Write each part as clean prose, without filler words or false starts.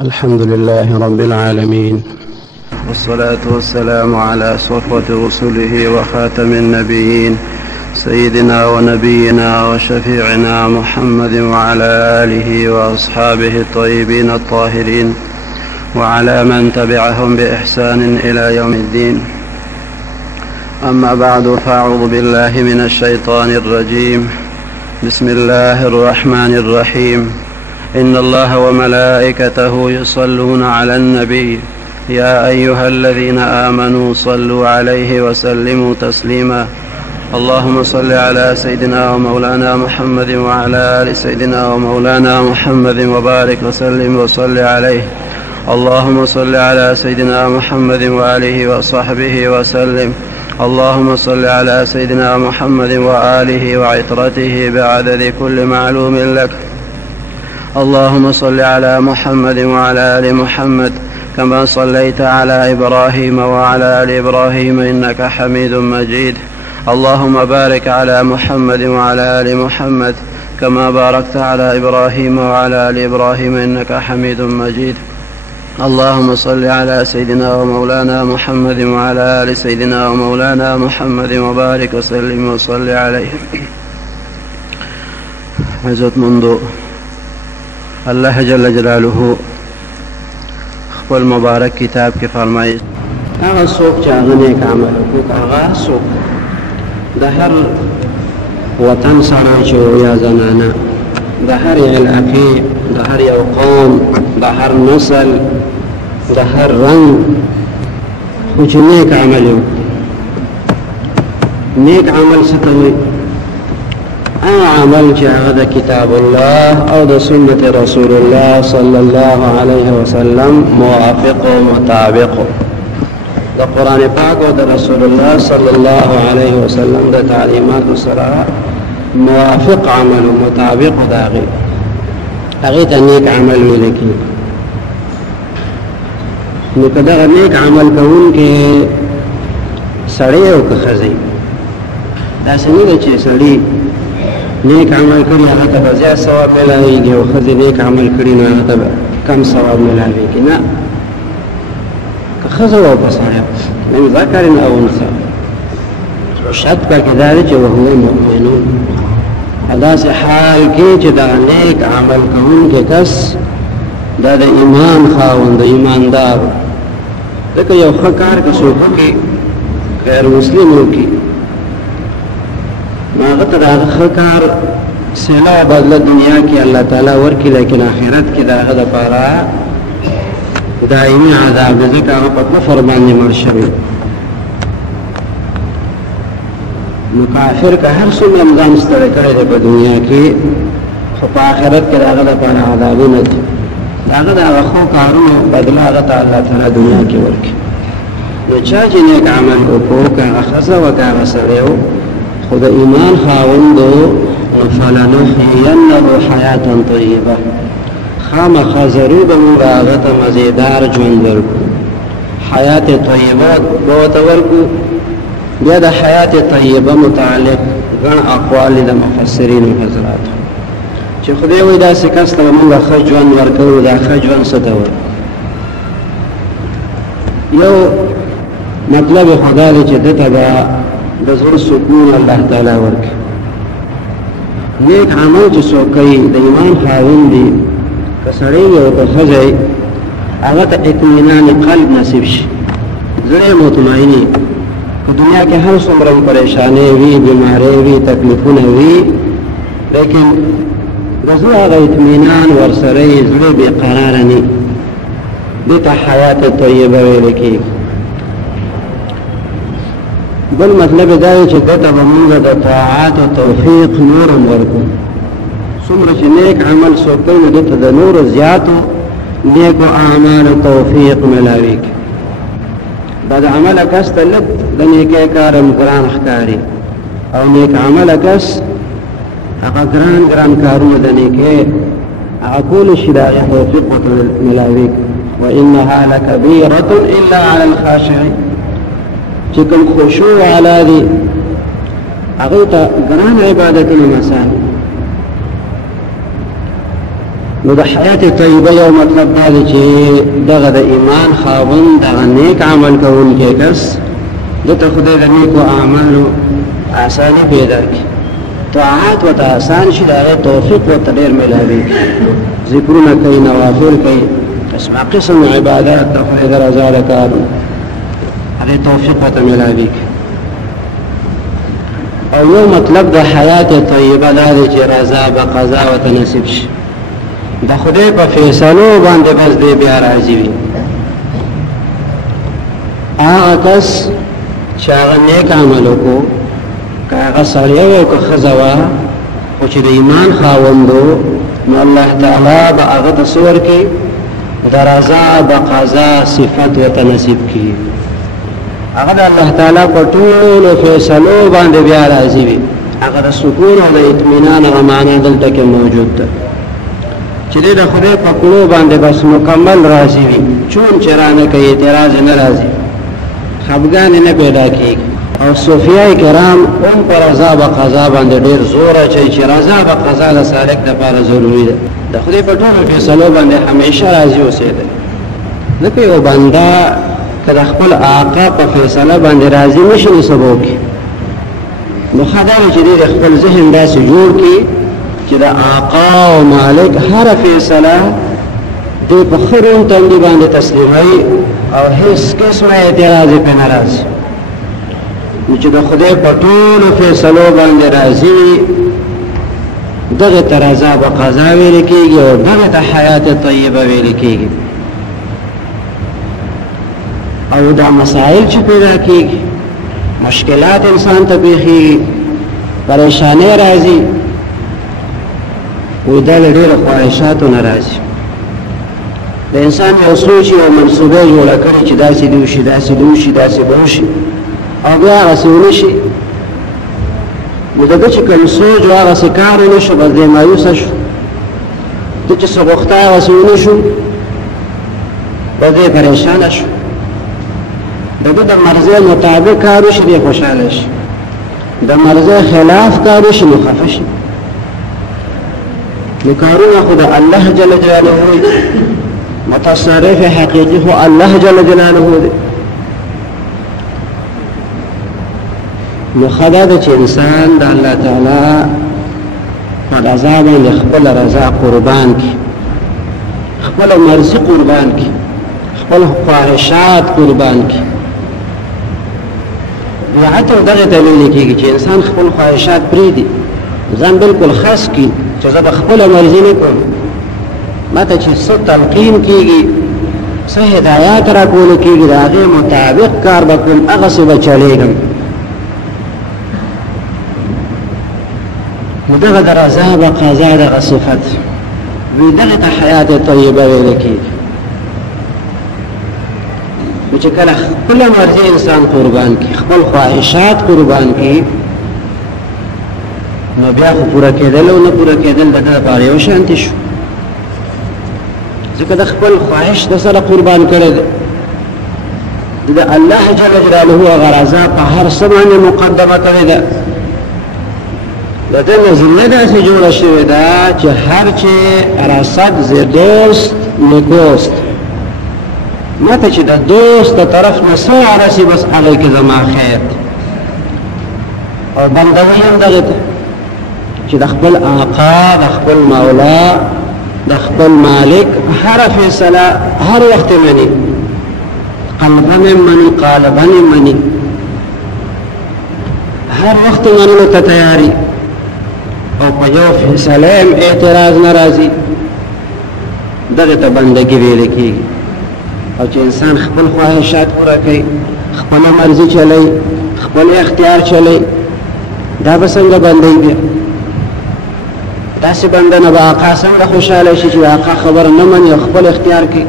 الحمد لله رب العالمين، والصلاة والسلام على صفوة رسله وخاتم النبيين سيدنا ونبينا وشفيعنا محمد وعلى آله وأصحابه الطيبين الطاهرين وعلى من تبعهم بإحسان إلى يوم الدين. أما بعد، فأعوذ بالله من الشيطان الرجيم. بسم الله الرحمن الرحيم. إن الله وملائكته يصلون على النبي يا أيها الذين آمنوا صلوا عليه وسلموا تسليما. اللهم صل على سيدنا ومولانا محمد وعلى آل سيدنا ومولانا محمد وبارك وسلم وصل عليه. اللهم صل على سيدنا محمد وآله وصحبه وسلم. اللهم صل على سيدنا محمد وآله وعترته بعدد كل معلوم لك. اللهم صل على محمد وعلى آل محمد كما صليت على إبراهيم وعلى آل إبراهيم إنك حميد مجيد. اللهم بارك على محمد وعلى آل محمد كما باركت على إبراهيم وعلى آل إبراهيم إنك حميد مجيد. اللهم صل على سيدنا ومولانا محمد وعلى آل سيدنا ومولانا محمد وبارك وسلم وصل عليه. عزت منذ الله جل جلاله خپل مبارک کتاب کې فرمایي هغه څوک چې هغه نیک عمل وکړي، هغه څوک د هر وطن سره چې یا زنانه، د هر علاقې، د هر یو قوم، د هر نسل، د هر رنګ، خو چې نیک عمل وکړي. نیک عمل څه ته وایي؟ عمل چې هغه د کتاب الله او د سنت رسول الله صلی الله علیه وسلم موافق او مطابق، د قرآن پاک او د رسول الله صلی الله علیه وسلم د تعلیمات سره موافق عمل او مطابق داغه هغه ته نیک عمل ویل کیږي. نو کله نیک عمل کوونکې سړی او که ښځه دا څنګه ده چې سړی نیک عمل کړي هغه ته زیات ثواب ملایږي او ښځې نیک عمل کړي نو هغه ته کم ثواب ملایږي؟ نه، که ښځه او که سړی من ذکر او انثى شرط پکې دا دی چې وهو مؤمنون، داسې حال کې چې دا نیک عمل کوونکی کس دا د ایمان خاوند، ایماندار. ځکه یو ښه کار که څوک وکړي غیر مسلم وکړي نو هغه ته د هغه ښه کار صله بدله دنیا کې الله تعالی ورکړي، لیکن آخرت کې د هغه دپاره دایمي عذاب دی، ځکه هغه په کفر باندې مړ شوی. نو کافر که هر څومره ځان ستړی کړی دی په دنیا کې، خو په آخرت کې د هغه دپاره عذابونه دي. د هغه د هغه ښو کارونو بدله هغه ته الله تعالی دنیا کې ورکړي. نو چا چې نیک عمل وکړو، که هغه ښځه وه که هغه سړی و، خو د ایمان خاوندو فلنحینه حیاتا طیبه، خامخا ضرور به موږ هغه ته مزیدار ژوند ورکړو، حیات طیبه به ورته ورکړو. بیا د حیات طیبه متعلق ګڼ اقوال د مفسرینو حضراتو چې خدای وایي داسې کس ته به موږ ښه ژوند ورکوو. دا ښه ژوند څه ته وایي؟ یو مطلب یې خو دا دی چې ده ته به د زړه سکون الله تعالی ورکړي. نیک عمل چې څوک کوي د ایمان خاوند دی، که سړی وي او که ښځه وي، هغه ته اطمینان قلب نصیب شي، زړه مطمئني. په دنیا کې هر څومره پریشانۍ وي، بیمارۍ وي، تکلیفونه وي، لیکن د زړه هغه اطمینان ورسره یې زړه بېقراره نه وي. دې ته حیات طیبه ویل کېږي. بل مطلب دا دی چې ده ته به موږ د طاعات او توفیق نور هم ورکړو. څومره چې نیک عمل څوک کوي نو ده ته د نورو زیاتو نیکو اعمالو توفیق ملاویږي. بد عمله کس ته لږ د نیکۍ کار هم ګران ښکاري، او نیک عمله کس هغه ګران ګران کارونه د نیکۍ هغه کولی شي د هغې توفیق ورته ملاویږي. وانها لکبیرة الا علی الخاشعین، چې کوم خشوع والا دي هغوی ته ګران عبادتونه مسال نو د حیات طیبه یو مطلب دا دی چې دغه د ایمان خاوند دغه نیک عمل کوونکی کس دته خدای د نیکو اعمالو آساني پیدا کړي طاعات ورته آسان شي د هغې توفیق ورته ډېر میلاوي ذکرونه کوي نوافل کوي قسم عبادات د خدای د رضا د کارونه هغې توفیق ورته میلاوي او یو مطلب د حیات طیبه دا دی چې رضا به قضا ورته نصیب شي د خدای په فیصلو باندې بس دی بیا راضي وي هغه کس چې هغه نیک عمل وکړو که هغه سړی و که ښځه وه خو چې د ایمان خاوند و نو الله تعالی به هغه ته څه ورکړي د رضا به قضا صفت ورته نصیب کړي هغه د الله تعالی په ټولو فیصلو باندې بیا راضي وي هغه د سکون او د اطمینان هغه معنی دلته کې موجود ده چې د خدای په کړو باندې بس مکمل راضي وي چون چې رانه کوي اعتراض نه راځي خفګان نه پیدا کېږي او صوفیای کرام هم پر رضا به قضا باندې ډېر زور اچوي چې رضا به قضا د سالک دپاره ضروري ده د خدای په ټولو فیصلو باندې همیشه راضي اوسېدل ځکه یو بنده که د خپل آقا په فیصله باندې راضي نه شي نو څه به وکړي نو ښه دا وي چې دی د خپل ذهن داسې جوړ کړي چې د آقا او مالک هره فیصله دی په ښه روڼ تندي باندې تسلیموي او هیڅ قسمه اعتراض یې پرې نه راځي نو چې د خدای په ټولو فیصلو باندې راضي وي دغې ته رضا به قضا ویل کېږي او دغې ته حیات طیبه ویل کېږي او دا مسائل چې پیدا کېږي مشکلات انسان ته پیښېږي پریشانۍ راځي وی دا له ډېرو خواهشاتو نه راځي د انسان یو سوچ یو منصوبه جوړه کړې چې داسې دې وشي داسې دې وشي داسې به وشي او بیا هغسې ونه شي نو د ده چې کوم سوچ او هغسې کار ونه شو بس دی مایوسه شو ده چې څه غوښته هغسې ونه شو بس دی پریشانه شو د ده د مرضۍ مطابق کار وشي دی خوشحاله شي د مرضۍ خلاف کار وشي نو خفه شي نو کارونه خو د الله جل جلاله دی متصرف حقیقي خو الله جل جلاله دی نو ښه دا ده چې انسان د الله تعالی په رضا باندې خپل رضا قربان کړي خپله مرضي قربان کړي خپل خواهشات قربان کړي بیعت هم دغې ته ویلې کېږي چې انسان خپل خواهشات پرېږدي ځان بلکل خاص کړي چې زه به خپله مرضي نه کوم ما ته چې څه تلقین کېږي څه هدایات را کولی کېږي د هغې مطابق کار به کوم هغسې به چلېږم نو دغه د رضا به قضا دغه صفت وی دغې ته حیات طیبه ویلی کېږي نو چې کله خپله مرضي انسان قربان کړي خپل خواهشات قربان کړي نو بیا خو پوره کېدل او نه پوره کېدل د ده لپاره یو شانتې شو ځکه د خپل خواهش د سره قربان کړی دی د الله جل جلاله هغه رضا په هر څه باندې مقدمه کړې ده د ده نظریه داسې جوړه شوې ده چې هر چې رصد ز دوست نکوست ما ته چې د دوست د طرف نه څه راسي بس هغې کې زما خیر او بندوي هم دغې ته چې د خپل آقا د خپل مولا د خپل مالک هر فیصله هر وخت مني قلبا مني قالبا مني هر وخت منلو ته تیاري او په یو فیصله هم اعتراض نه راځي دغې ته بندګي ویل کېږي او چې انسان خپل خواهشات پوره کوي خپله مرضي چلی خپل اختیار چلی دا به څنګه بندوي بیا داسې بنده نه به آقا څنګه خوشحاله شي چې د آقا خبره نه مني او خپل اختیار کوي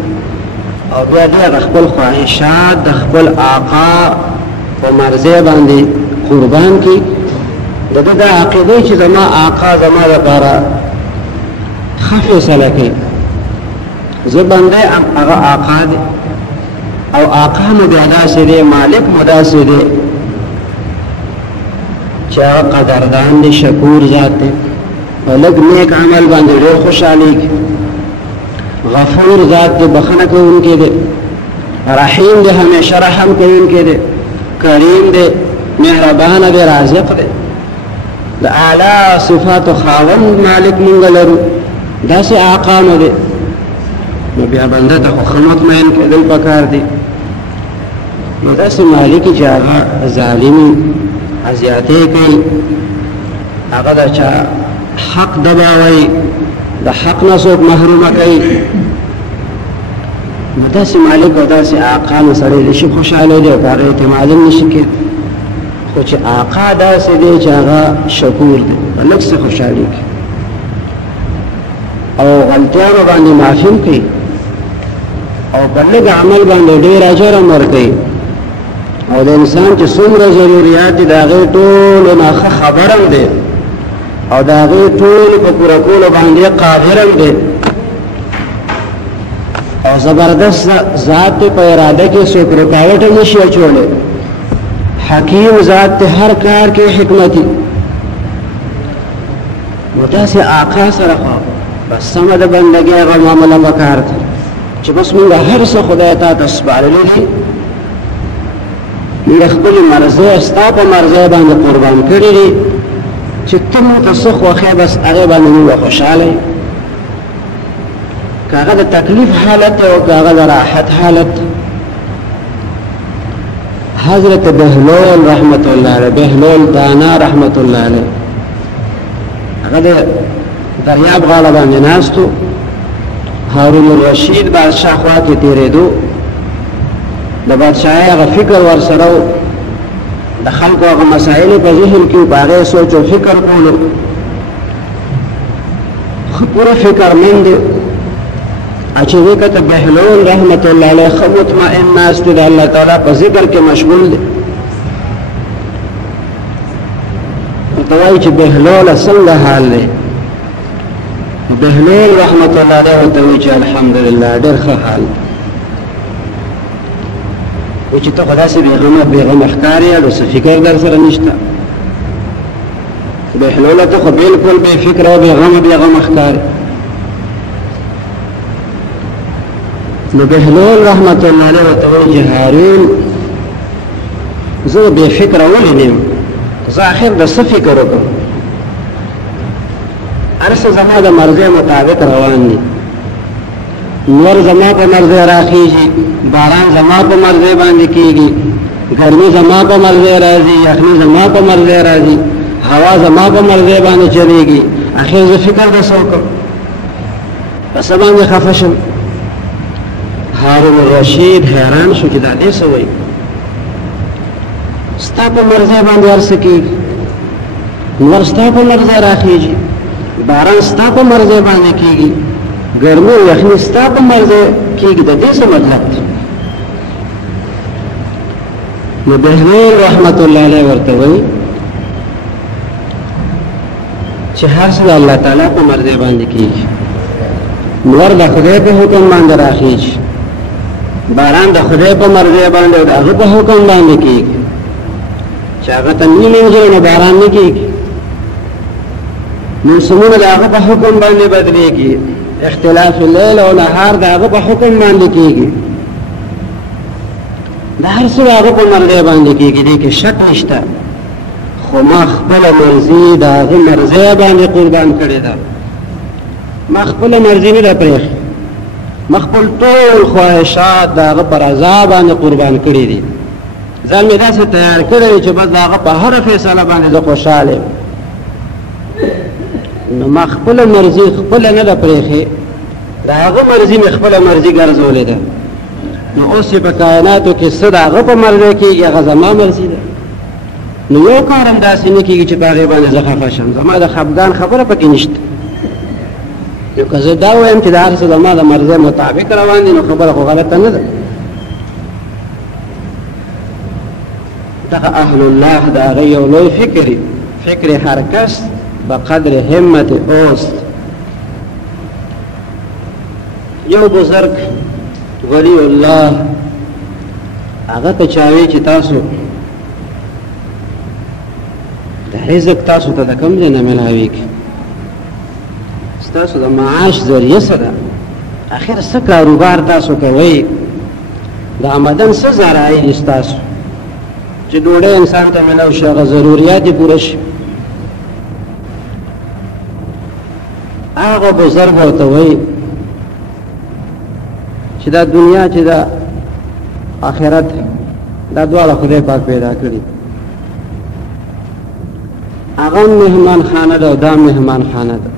او بیا دی هغه خپل خواهشات د خپل آقا په مرضۍ باندې قربان کړي د ده دا عقیدې چې زما آقا زما دپاره ښه فیصله کوي زه بنده ام هغه آقا دی او آقا مو بیا داسې دی مالک مو داسې دی چې هغه قدردان دی شکور ذات دی په لږ نیک عمل باندې ډېر خوشحالېږي غفور ذات دے بخنہ کے ان کے دے رحیم دے ہمیشہ رحم کے ان کے دے کریم دے مہربان دے رازق دے دا اعلی صفات خاون مالک منگلرو دا سے آقام دے نو بیا بندہ تا خمت مین کے دل پکار دی نو دا سے مالک جاگا ظالمی ازیاتے کئی آقا دا چا حق دباوی دا حق نسوک محروم کئی نو دا سے مالک و دا سے آقا نسڑی لشی خوشحالے دے کار اعتمادن نشکر خوچ آقا دا سے دے چاگا شکور دے لگ سے خوشحالی کی او غلطیانو باندې معافیم کی او بلگ عمل باندې ډیر اجر امر کی او د انسان چې څومره ضرورت دي دا غي ټول نه خبرم دي او دا غي ټول په پوره کولو باندې قادرم دي او زبردست ذات په اراده کې څوک رکاوټ نشي اچولې حکیم ذات هر کار کې حکمتي متاسع آقا سره بس سمد بندگی اگر معاملہ بکار تھا چھ بس منگا ہر سا خدا تا تسبار لیلی منگا خبری مرزے استاپ مرزے باندے قربان کری لی چھ تم تسخ وخی بس اغی باندے منگا خوشحالی کاغا دا تکلیف حالت و کاغا دا راحت حالت حضرت بہلول رحمت اللہ علیہ بہلول دانا رحمت اللہ علیہ اگر دریاب غالبان جناستو هارون الرشید بادشاہ خواہ کی تیرے دو دا بادشاہی اگا فکر ورسرو دا خلقو اگا مسائل پا ذہن کیو باغی سوچو فکر کولو پورا فکر من دے اچھے وقت بہلول رحمت اللہ علیہ خمت ما اناس دا اللہ تعالیٰ پا ذکر کے مشغول دے توائی چھ بہلول سنگ حال دے بہلول رحمت اللہ علیہ وتویچ الحمدللہ ډیر ښه حال و چې ته خدا سي بیغم احکار یا د فکر در سره نشته بہلول ته خو بالکل بے فکر او بیغم احکار نو بہلول رحمت اللہ علیہ وتویچ هارون زه بے فکر ولې نیم زه اخر د څه فکر وکړم ارس زما دا مرضی مطابق روان دی نور زما پا مرضی راخیجی باران زما پا مرضی باندی کیگی گرمی زما پا مرضی رازی یخنی زما پا مرضی رازی ہوا زما پا مرضی باندی چلیگی اخیر زو فکر دا سوکم پس باندی خفشم هارون الرشید حیران شو چی دا دے سوئی ستا پا مرضی باندی ارسکیگی نور ستا پا مرضی راخیجی باران ستا پا مرضے باندے کی گی گرمی یخنی ستا پا مرضے کی گی دا دے سے مطلب تھی نو بہلول رحمت اللہ علیہ ورطوئی چھ ہر صدا اللہ تعالیٰ پا مرضے باندے کی گی نور دا خدای پا حکم باندے راخیج باران دا خدای پا مرضے باندے دا اغا پا حکم باندے کی گی چاگتا نیم انجل باران نے کی گی موسمون دا آغا پا حکم باندے بدلے گی اختلاف اللیل و نهار دا آغا پا حکم باندے کی گی دا ہر سو آغا پا مرضے باندے کی گی دیکھ شک نشتا خو مخبل مرضی دا آغا مرضے باندے قربان کرے دا مخبل مرضی نہیں دا پریخ مخبل طول خواہشات دا آغا پر عذاب باندے قربان کرے دی ظالم دا سے تیار کرے چو بس دا آغا پا ہر فیصلہ باندے دا خوشحالے نو ما خپل مرضی خپل نه د پرېخې دا هغه مرضی مې خپل مرضی ګرځولې ده نو اوس په کائناتو کې څه د هغه په مرضی کېږي هغه زما مرضی ده نو یو کار هم داسې نه کېږي چې په هغې باندې زه خفه شم زما د خفګان خبره پکې نشته نو که زه دا ووایم چې د هر څه زما د مرضی مطابق روان دي نو خبره خو غلطه نه ده دغه اهل الله د هغه یو لوی فکر هر کس بقدر همت اوست یو بزرگ ولی اللہ هغه ته چاوي چې تاسو د رزق تاسو ته کوم ځای نه ملاوي تاسو د معاش ذریعہ سره اخر څه کاروبار تاسو کوئ د آمدن څه ذرایع دي ستاسو چې ډوډۍ انسان ته ملو شي هغه ضروريات یې پوره شي هغه بزرګ ورته وایي چې دا دنیا چې دا آخرت دا دواړه خدای پاک پیدا کړي هغه مهمان خانه ده او دا مهمان خانه ده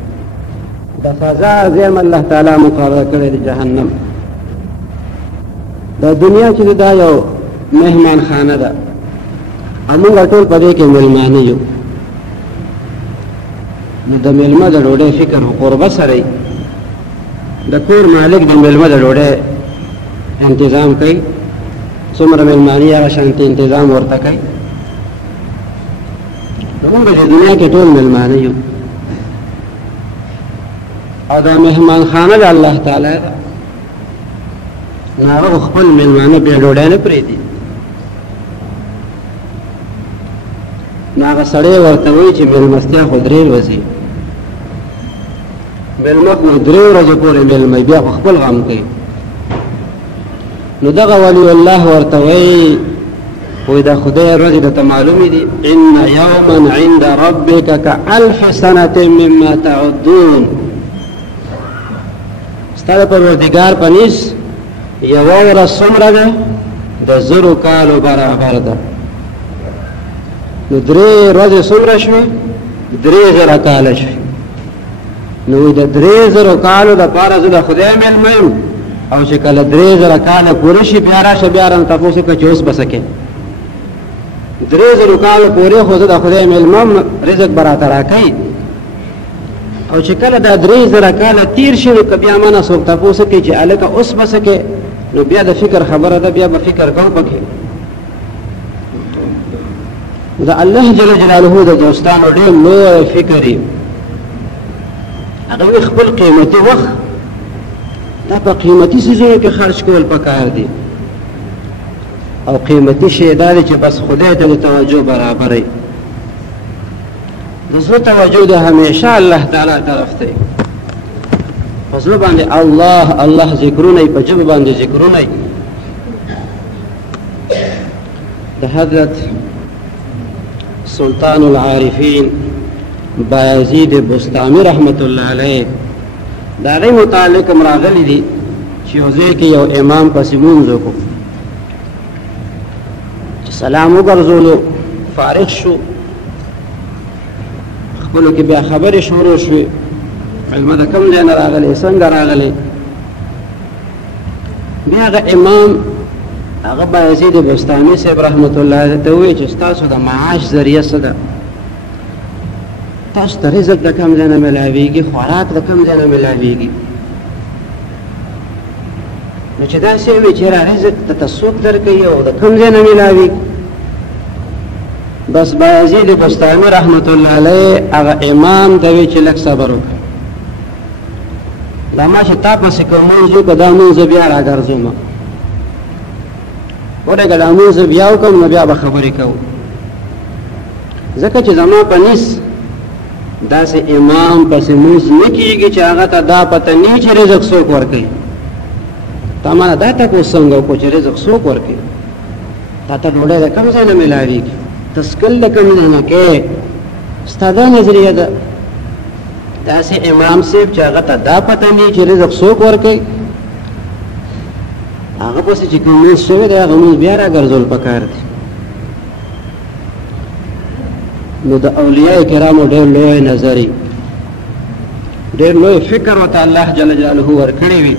د فضا زیم الله تعالی مقرر کړی د جهنم دا دنیا چې دا یو مهمان خانه ده موږ ټول په دې کې مېلمانه یو نو د مېلمه د ډوډۍ فکر قربه سره د کور مالک د مېلمه د ډوډۍ انتظام کوي څومره مېلماني هغه شانتي انتظام ورته کوي موږ د دنیا کې ټول مېلمانه یو او دا مهمان خانه د الله تعالی نه هغه خپل مېلمانه بیا ډوډۍ نه پرېږدي نو هغه سړی ورته وایي چې مېلمستیا خو 3 ورځې مېلمه خو 3 ورځې پورې مېلمه بیا خو خپل غم کوي نو دغه ولی الله ورته وایي وایي دا خدای ورځې درته معلومې دي ان یوما عند ربک کألف سنة مما تعدون ستا د پروردګار په نس یوه ورځ څومره ده د 1000 کالو برابر ده نو 3 ورځې څومره شوې 3000 کاله شوې نو د 3000 کالو دپاره زه د خدای مېلمه یم او چې کله 3000 کاله پوره شي بیا راشه بیا رانه تپوس وکړه چې اوس به څه کوې 3000 کاله پورې خو زه د خدای مېلمه یم رزق به راته راکوي او چې کله دا 3000 کاله تیر شي نو که بیا مانه څوک تپوس وکړي چې هلکه اوس به څه کوې نو بیا د فکر خبره ده بیا به فکر کوم پکې دا الله جل جلاله د دوستانو ډېر لوی فکر یې هغه خپل قیمتي وخت دا په قیمتي څیزونو کې خرج کول پکار دي او قیمتي شی دا دی چې بس خدای ته د توجه برابرې د زړه توجه د همیشه الله تعالی طرف ته په زړه باندې الله الله ذکرونه په ژبه باندې ذکرونه د حضرت سلطان العارفین بایزید بستامی رحمت الله علیه دا غي متعلق راغلی دي چې یو ځای کې یو امام پسې مونځ وکړو چې سلام وګرځولو فارغ شو خپلو کې بیا خبرې شروع شوې علمه د کوم ځای نه راغلی څنګه راغلی بیا هغه امام هغه بایزید بستامی صاحب رحمت الله علیه ته وویل چې ستاسو د معاش ذریعه څه ده تاسو ته رزق د کوم ځای نه میلاویږي خوراک د کوم ځای نه میلاویږي نو چې داسې وي چې رزق ته څوک درکوي او د کوم ځای نه میلاویږي بس بایزید بستامی رحمت الله علیه هغه امام ته وویل چې لږ صبر وکړه دا ما چې تا پسې کوم مونځ وکړه دا مونځ بیا راګرځوم ورګه دا مونځ بیا وکړم نو بیا به خبرې کوو ځکه چې زما په نس داسې امام پسې مونځ نه کېږي چې هغه ته دا پته نه چې رزق څوک ورکوي تا مانه دا تپوس څنګه وکړو چې رزق څوک ورکوي تا ته ډوډۍ د کوم ځای نه میلاویږي تسکل د کوم ځای نه کوې ستا دا نظریه ده داسې امام صاحب چې هغه ته دا پته نه چې رزق څوک ورکوي هغه پسې چې کوم مونځ شوی دی هغه مونځ بیا راګرځول پکار دي نو د اولیاء کرامو ډېر لوی نظري ډېر لوی فکر ورته الله جل جلاله ورکړی وي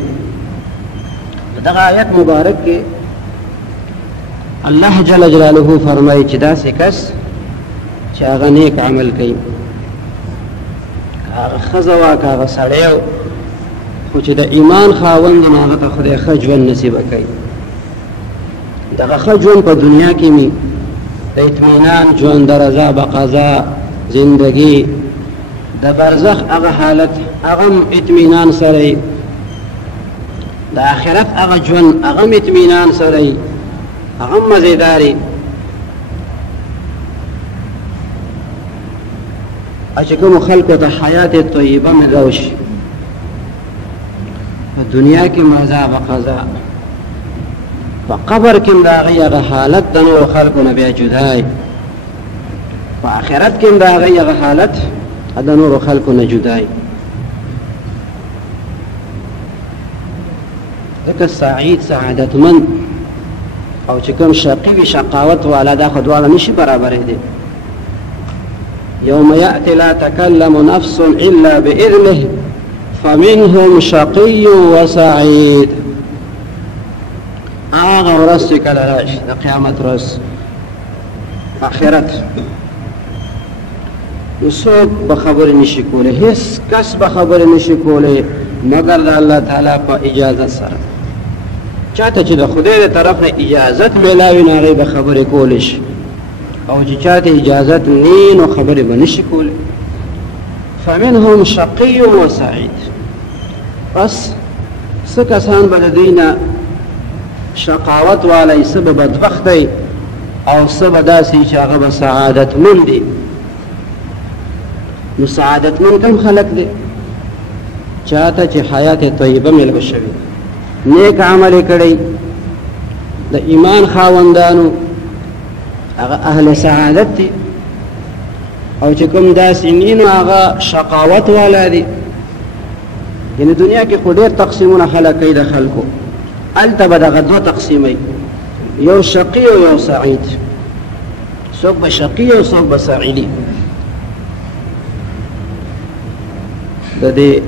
دغه آیت مبارک کې الله جل جلاله فرمایي چې داسې کس چې هغه نیک عمل کوي هغه ښځه وه که هغه سړی خو چې د ایمان خاوند نو هغه ته خدای ښه ژوند نصیبه کوي دغه ښه ژوند په دنیا کې مې د اطمینان ژوند د رضا بقضا زندگی د برزخ هغه حالت هغه اطمینان سره د آخرت هغه ژوند هغه اطمینان سره هغه مزیداري چې کوم خلکو ته حیات طیبه ملو شي دنیا کی مزا بقضا فقبر کم داغی اغا حالت دنو خلق نبی جدائی فآخرت کم داغی اغا حالت دنو خلق نجدائی ذکر سعید سعادت من او چکم شقی و شقاوت والا دا خدوالا نشی برابره دی يوم يأتي لا تكلم نفس إلا بإذنه فمنهم شقي وسعيد آغا ورسي كالراج دا قيامت رس آخرت وصوب بخبر نشكوله هس كس بخبر نشكوله مگر دا اللہ تعالیٰ پا اجازت سر چاہتا چی دا خدای دا طرف نا اجازت ملاوی ناغی بخبر کولش او چې چاته اجازت نین او خبرې بنشي کوله فمنهم شقي وسعيد بس سکسان بلدینا شقاوت والی سبب بدبخت دی او سبب داسی چې هغه سعادت مند دی نو سعادت مند کم خلق دی چاته چې حیات طیبه ملو شوی نیک عمل کړي د ایمان خاوندانو اهل سعادت دی او چې کوم داسې نینو هغه شقاوت والا دی یعنی دنیا کې خو ډېر تقسیمونه خلک کوي د خلکو هلته به دغه دوه تقسیموي یو شقي او یو سعید څوک به شقي او څوک به سعیدي د دې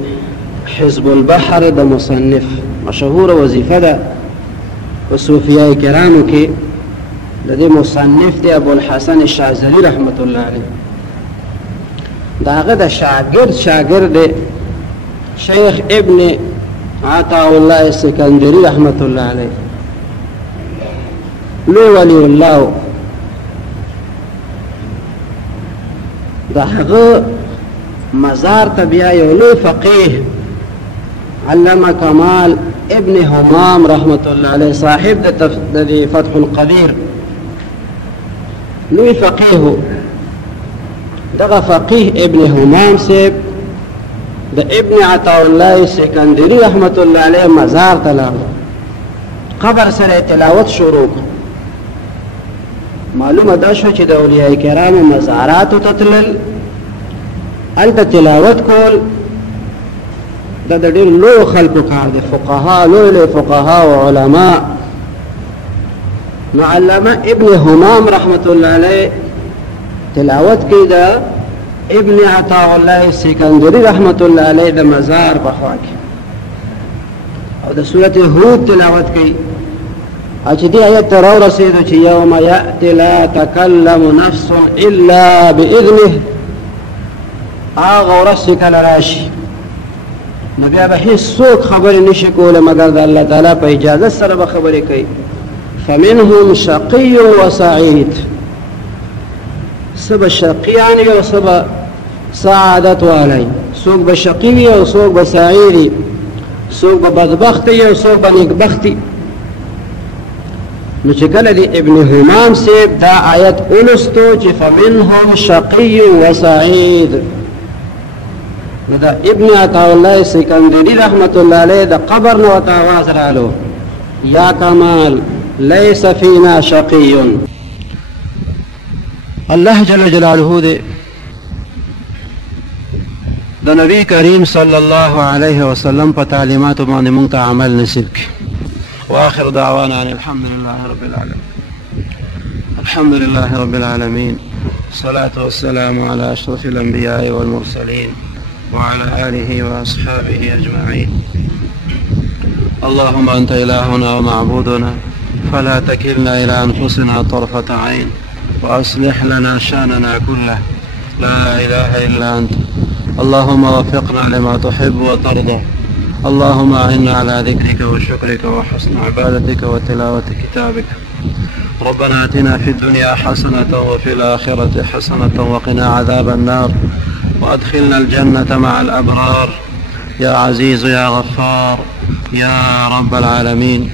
حزب البحر د مصنف مشهوره وظیفه ده په صوفیای کرامو کې د دې مصنف دی ابو الحسن الشاذلی رحمت الله علیه دا هغه د شاګرد دی شیخ ابن عطا الله السکندری رحمت الله علیه لو ولی الله دا هغه مزار ته بیا یو لوی فقیه علامه کمال ابن همام رحمت الله علیه صاحب د فتح القدیر لوی فقیه دغه فقیه ابن همام سیب د ابن عطا الله سکندری رحمت الله علیه مزار ته لاړ قبر سره تلاوت شروع معلومه دا شو چې د اولیاء کرامو مزاراتو ته تلل هلته تلاوت کول دا د ډېر لویو خلکو کار دی فقها لوی فقها او علما نو علامه ابن همام رحمت الله علیه تلاوت کې دا ابن عطا الله سکندری رحمت الله علیه د مزار په خوا کې او د سورته هود تلاوت کوي او چې دې آیت ته راورسېدو چې یوم یأتی لا تکلم نفس الا باذنه هغه ورځ چې کله راشي نو بیا به هېڅوک خبرې نشي کولی مګر د الله تعالی په اجازت سره به خبرې کوي فمنهم شقي وسعيد سب شقیان او سب سعادت والی سوق بشقی وی او سوق بسعیدی سوق بدبختی او سوق بنیکبختی نو چې کله دی ابن همام سیب دا آیت اولستو چې فمنهم شقی وسعید نو دا ابن عطا الله سکندری رحمت الله علیه دا قبر نو ته آواز رالو یا کمال لیس فینا شقی الله جل جلاله دے دا نبی کریم صلی اللہ علیہ وسلم پا تعلیمات باندې مونږ ته عمل نصیب کی واخر دعوانا ان الحمد لله رب العالمين الحمد لله رب العالمين الصلاة والسلام على اشرف الانبياء والمرسلين وعلى آله واصحابه اجمعين اللهم انت الهنا ومعبودنا فلا تكلنا الى انفسنا طرفة عين وأصلح لنا شأننا كله لا إله إلا أنت اللهم وفقنا لما تحب وترضى اللهم أعنا على ذكرك وشكرك وحسن عبادتك وتلاوة كتابك ربنا آتنا في الدنيا حسنة وفي الآخرة حسنة وقنا عذاب النار وأدخلنا الجنة مع الأبرار يا عزيز يا غفار يا رب العالمين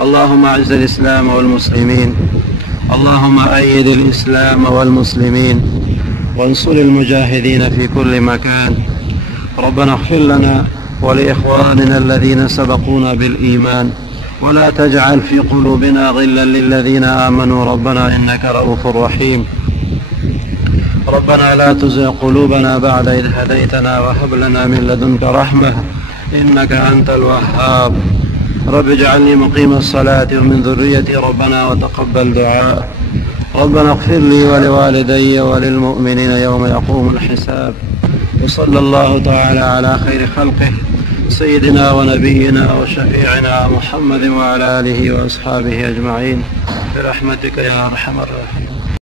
اللهم أعز الإسلام والمسلمين اللهم أيد الإسلام والمسلمين وانصر المجاهدين في كل مكان ربنا اغفر لنا ولإخواننا الذين سبقونا بالإيمان، ولا تجعل في قلوبنا غلا للذين آمنوا ربنا إنك رؤوف رحيم. ربنا لا تزغ قلوبنا بعد إذ هديتنا وهب لنا من لدنك رحمة إنك أنت الوهاب. رب اجعلني مقيم الصلاة ومن ذريتي ربنا وتقبل دعاء. ربنا اغفر لي ولوالدي وللمؤمنين يوم يقوم الحساب. وصلى الله تعالى على خير خلقه سيدنا ونبينا وشفيعنا محمد وعلى آله وأصحابه أجمعين برحمتك يا أرحم الراحمين.